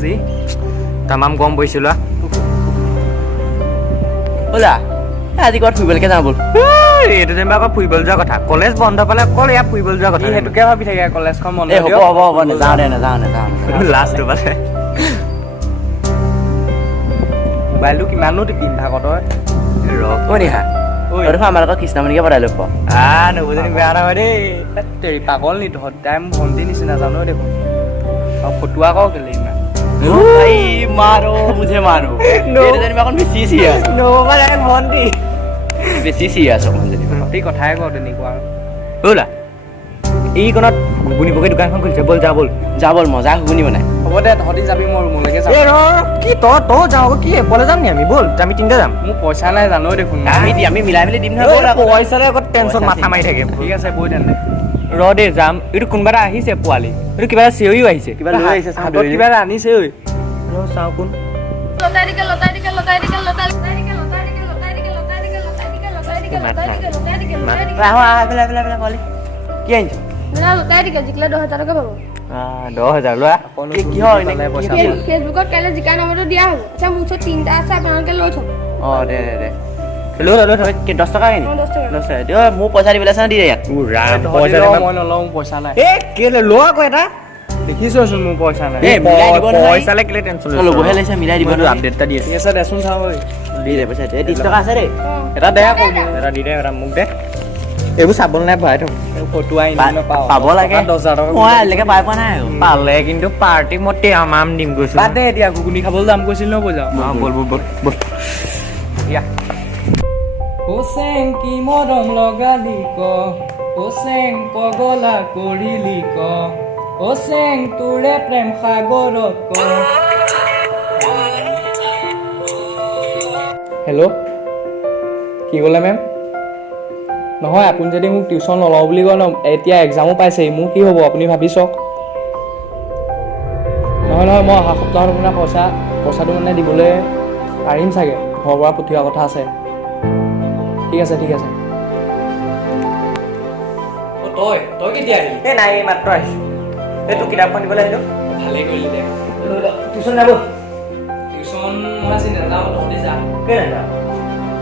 আজি তামাম গম পৰিছিল ব'লা আজি ক'ৰবাত ফুৰিবলৈকে যাওঁ ব'ল এইটো যেনিবা আকৌ ফুৰিবলৈ যোৱা কথা কলেজ বন্ধ পালে অকল ইয়াত ফুৰিবলৈ যোৱা কথা সেইটোকে ভাবি থাকে কলেজখন বন্ধ এই হ'ব নাযাওঁ লাষ্টটো পালে মোবাইলটো কিমানো টিপিম ভাগত ঐ নিহা তই আমাৰ লগত কৃষ্ণমণিকে পঠাই ল'ব নবুজনী বেয়া নহয় দেই তেৰি পাগল নি তহঁত তাই মোৰ ভণ্টি নিচিনা জানো দেখোন আৰু ফটুৱা আকৌ কেলে ইমান মাৰো মুঝে মাৰো যেনিবা অকণ বেছি চিৰিয়াছ ভণ্টি বেছি চিৰিয়াছ অকণ যেনিবা ভণ্টি কথাই কওঁ তেনেকুৱা ব'লা এইকণত ঘুগুনি পকি দোকানখন খুলিছে ব'ল যা ব'ল মজা ঘুগুনি বনাই হ'ব দে তহঁতি যাবি মই ৰুমলৈকে যাম কি তই যাওঁ কি এপলে যাম নি আমি ব'ল আমি তিনিটা যাম মোৰ পইচা নাই জানোৱে দেখোন আমি মিলাই মেলি দিম নহয় পইচালে আগত টেনচন মাথা মাৰি থাকে ঠিক আছে বৈ তেন্তে ৰ দেই যাম এইটো কোনোবা এটা আহিছে পোৱালি এইটো কিবা এটা চিঞৰিও আহিছে কিবা লৈ আহিছে হাতত কিবা এটা আনিছে ঐ চাওঁ কোন কি আনিছ 10,000 লোৱা ফেচবুকত কাইলৈ জিকা নম্বৰটো দিয়া হ'ব আচ্ছা মোৰ ওচৰত 3টা আছে আপোনালোকে লৈ থ'ব অঁ দে লৈ 10 টকা কিনি 10 টকা 10 টকা দিয় মোক পইচা দিবলৈ আছে ন দি দে ইয়াত মই নলওঁ মোৰ পইচা নাই কেলে লোৱা আকৌ এটা দেখিছোচোন মোৰ পইচা নাই মিলাই দিব নহয় পইচালে কেলে টেনচন ল'বহে লাগিছে মিলাই দিব আপডেট এটা দি আছে ঠিক আছে দেচোন চাওঁ ঐ দি দে পইচা 30 টকা আছে দেই এটা দে আকৌ এটা দি দে এটা মোক দে এইবোৰ চাবলৈ নাই ভৰাই থওঁ ফটুৱা ইমান নাপাওঁ পাব লাগে 10,000 টকা মই আজিলৈকে পাই পোৱা নাই পালে কিন্তু পাৰ্টি মতে আমাম দিম গৈছো বাদ দে এতিয়া ঘুগুনি খাবলৈ যাম কৈছিল ন বৈ যাওঁ বল হোসেন কি মৰম লগালি ক হোসেন পগলা কৰিলি ক হোসেন তোৰে প্ৰেম সাগৰত ক হেল্ল' কি ক'লে মেম নহয় আপুনি যদি মোক টিউশ্যন নলওঁ বুলি কয় ন এতিয়া এক্সামো পাইছেহি মোৰ কি হ'ব আপুনি ভাবি চাওক নহয় মই অহা সপ্তাহত আপোনাৰ পইচাটো মানে দিবলৈ পাৰিম চাগে ঘৰৰ পৰা পঠিওৱা কথা আছে ঠিক আছে তই কেতিয়া আহিলি এই নাই মাত্ৰ আহিছো এইটো কিতাপখন দিবলৈ আহিলো ভালেই কৰিলি দে টিউশ্যন যাব টিউশ্যন মই আজি নাযাওঁ তহঁতি যা কেলে নাযাওঁ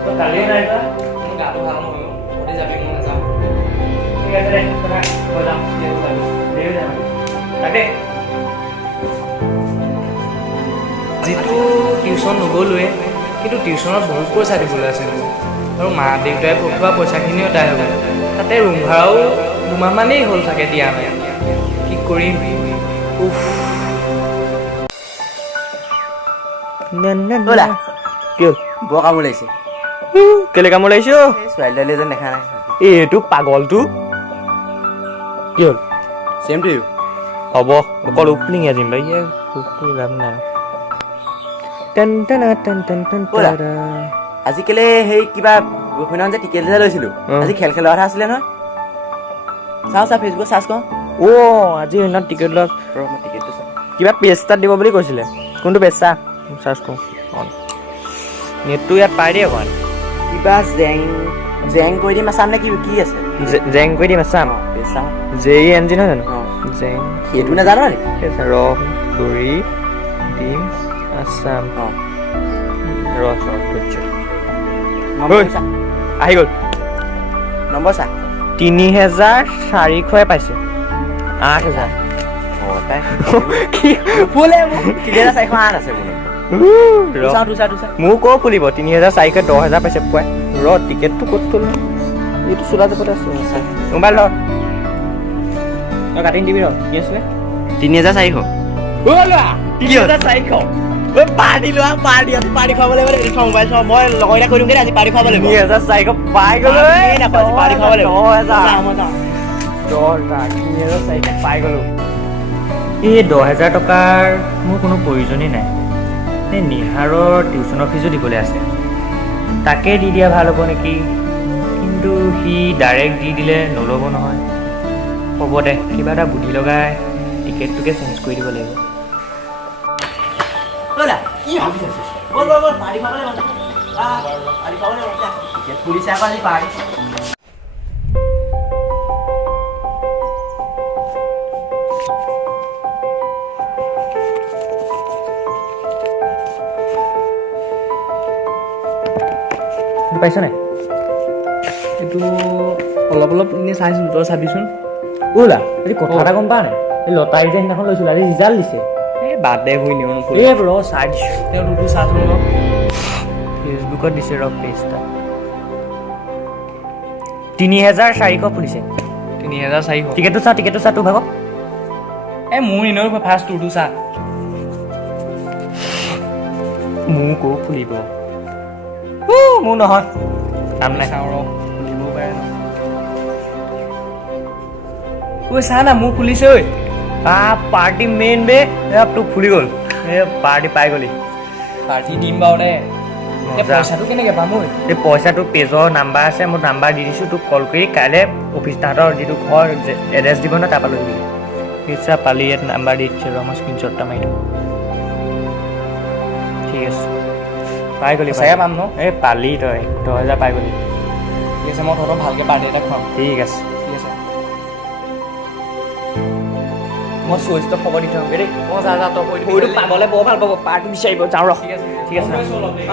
তই কালিয়ে নাই যোৱা মোৰ গাটো ভাল নহয় তহঁতি যাবি মই নাযাওঁ ঠিক আছে দে মই যাম দেৰি যাম তাকে যিটো টিউশ্যন নগ'লোৱে কিন্তু টিউশ্যনত বহুত পইচা দিবলৈ আছে আৰু মা দেউতাই পঠোৱা পইচাখিনিও এটাই হ'ব তাতে ৰুম ভাড়াও দুমাহমানেই হ'ল চাগে দিয়া নাই কি কৰিম ব'লা কিয় বৰ কামোৰ লাগিছে কেলে কামোৰ লাগিছে ছোৱালী দালি এজন দেখা নাই এইটো পাগলটো কি হ'ল চেম টু ইউ হ'ব অকল ওপলিং আজিম ভাই লাভ নাই আজিকালি সেই কিবা সেইদিনাখন যে টিকেট যে লৈছিলোঁ আজি খেল খেলোৱা কথা আছিলে নহয় চা ফেচবুকত চাৰ্চ কৰোঁ আজি সেইদিনা টিকেট লোৱা মই টিকেটটো চাওঁ কিবা পেজ এটাত দিব বুলি কৈছিলে কোনটো পেজ চা চাৰ্চ কৰোঁ নেটটো ইয়াত পাই দেই অকণমান কিবা জেং কৰি দিম আছাম নে কি আছে জেং কৰি দিম আছাম চাওঁ JENG নহয় জানো জেং সেইটো নাজানো নি ৰহ কৰি দিম আছাম আহি গ'ল নম্বৰ চা 3,400 পাইছে 8,000 বোলে টিকেট 408 আছে বোলে মোৰ ক'ত ফুলিব 3,400 10,000 পাইছে পুৱাই ৰ টিকেটটো ক'ত থ'লো এইটো চোলা জাপতে আছে মোবাইল ৰ তই কাটিং দিবি ৰ কি আছিলে 3,400 3,400 পাৰ্টি লোৱা পাৰ্টি খুৱাব লাগিব দেই মোবাইল চাওঁ মই লগৰ এটা কৰি দিম আজি পাৰ্টি খুৱাব লাগিব 3,400 পাই গ'লো পাৰ্টি খুৱাব লাগিব 10,000 পাই গ'লো এই 10,000 টকাৰ মোৰ কোনো প্ৰয়োজনেই নাই এই নিহাৰৰ টিউশ্যনৰ ফিজো দিবলৈ আছে তাকে দি দিয়া ভাল হ'ব নেকি কিন্তু সি ডাইৰেক্ট দি দিলে নল'ব নহয় হ'ব দে কিবা এটা বুদ্ধি লগাই টিকেটটোকে চেঞ্জ কৰি দিব লাগিব পুলিচে আকৌ আজি পাৰ্টি পাইছ নাই এইটো অলপ অলপ এনেই চাইছিলোঁ তই চাবিচোন ওলা আজি কথা এটা গম পা নাই এই লতাই যে সেইদিনাখন লৈছিলোঁ আজি ৰিজাল্ট দিছে এই বাদ দে শুই নিওঁ এই ৰ চাই দিছোঁ তেওঁ তোৰটো চাচোন ৰ ফেচবুকত দিছে ৰ পেজ এটা ৩,৪০০ ফুলিছে ৩,৪০০ টিকেটটো চা তোৰ ভাগৰ এই মোৰ এনেও ফাৰ্ষ্ট তোৰটো চা মোৰ ক'ৰ ফুলিব মোৰ নহয় কাম নাই চাওঁ ৰ খুলিবও পাৰে ন ঐ চা না মোৰ খুলিছে ঐ পাৰ্টি মেইন বে তোক ফুলি গ'ল এই পাৰ্টি পাই গ'লি পাৰ্টি দিম বাৰু দে মজা। পইচাটো কেনেকৈ পাম ঐ এই পইচাটো পেজৰ নাম্বাৰ আছে মোৰ নাম্বাৰ দি দিছোঁ তোক কল কৰি কাইলৈ অফিচ তাহাঁতৰ যিটো ঘৰ এড্ৰেছ দিব নহয় তাৰপৰা লৈ আহিবি ইচ্ছা পালি ইয়াত নাম্বাৰ দি দিছে ৰ মই স্ক্ৰীণশ্বট এটা মাৰি দিওঁ ঠিক আছে পাই গ'লি সঁচাকৈ পাম ন এই পালি তই 10,000 পাই গ'লি ঠিক আছে মই তহঁতক ভালকৈ পাৰ্টি এটা খুৱাম ঠিক আছে ঠিক আছে মই চইচটো খবৰ দি থওঁগৈ দেই মই যা তই কৈ দিবি পাবলৈ বৰ ভাল পাব পাৰ্টি বিচাৰিব যাওঁ ৰ ঠিক আছে ঠিক আছে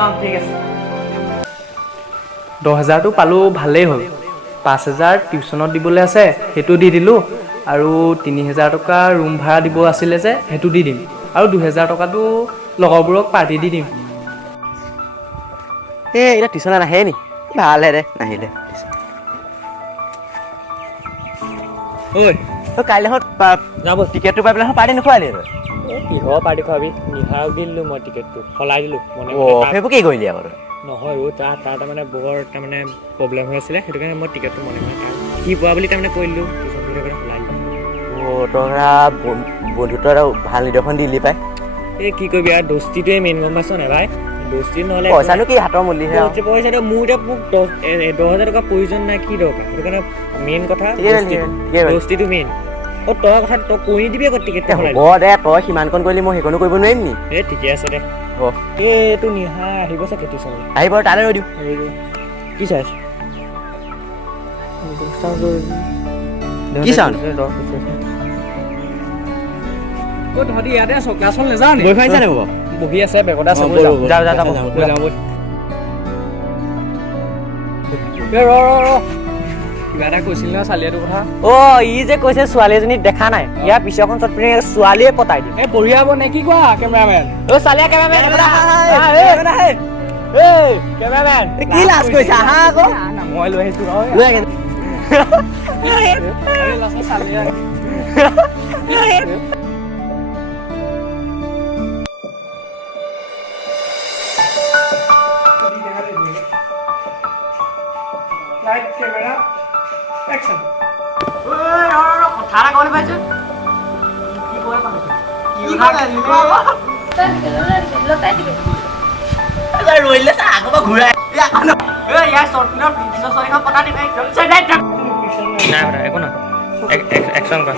অঁ ঠিক আছে 10,000টো পালোঁ ভালেই হ'ল 5,000 টিউশ্যনত দিবলৈ আছে সেইটো দি দিলোঁ আৰু 3,000 টকা ৰুম ভাড়া দিব আছিলে যে সেইটো দি দিম আৰু 2,000 টকাটো লগৰবোৰক পাৰ্টি দি দিম এই এতিয়া টিউশ্যনত নাহে নি ভালহে দে নাহিলে ঐ তই কাইলৈখন যাব টিকেটটো পাই পেলাই পাৰ্টি নোখোৱালি তই কিহৰ পাৰ্টি খোৱাবি নিহাৰক দি দিলোঁ মই টিকেটটো সলাই দিলোঁ মানে সেইবোৰ কি কৰিলি আকৌ তই নহয় তাৰ তাৰমানে বৰ তাৰমানে প্ৰব্লেম হৈ আছিলে সেইটো কাৰণে মই টিকেটটো মনে মনে সি পোৱা বুলি তাৰমানে কৈ দিলোঁ টিউশ্যন কৰি সলাই দিলোঁ তৰা বন্ধুত্ব এটা ভাল নিদৰ্শন দিলি পাই এই কি কৰিবি আৰু দোস্তিটোৱে মেইন গম পাইছ নাই ভাই দোস্তি নহ'লে পইচানো কি হাতৰ মূলিহে আৰু পইচাটো মোৰ এতিয়া মোক 10,000 টকা প্ৰয়োজন নাই কি দৰকাৰ সেইটো কাৰণে মেইন কথা ঠিকে কৈছে, ঠিকে কৈছে। দোস্তিটো মেইন তই কথা তই কৈ নিদিবি আকৌ টিকেটটো সলাই হ'ব দে তই সিমানকণ কৰিলি মই সেইকণো কৰিব নোৱাৰিম নি এই ঠিকে আছে দে হ'ব এইটো নিহা আহিব চাগে টিউশ্যনলৈ আহিব তালৈ ৰৈ দিওঁ কি চাই আছ কি চাউণ্ড ঐ তহঁতি ইয়াতে আছ ক্লাছত নাযাওঁ নি গৈ পাইছা নে বাৰু বহি আছে বেগতে আছে অ, বৈ ব'ল, যাওঁ ব'ল। যাওঁ বৈ যাওঁ বৈ ৰ কিবা এটা কৈছিল নহয় ছোৱালীটোৰ কথা ই যে কৈছে ছোৱালী এজনী দেখা নাই ইয়াৰ পিছৰখন চট পিনে ছোৱালীয়ে পতাই দিম এই বঢ়িয়া হ'ব নে কি কোৱা কেমেৰামেন ছোৱালীয়ে কেমেৰামেন কেমেৰামেন কি লাজ কৰিছা আহা আকৌ মই লৈ আহিছো লৈ আহে। কথা এটা ক'বলৈ পাইছো ৰৈলে চা আগৰ পৰা ঘূৰাই ইয়াৰ চৰ্ট ফিল্মৰ ছোৱালীখন পতা দিম নাই একো নহয় একচন কৰা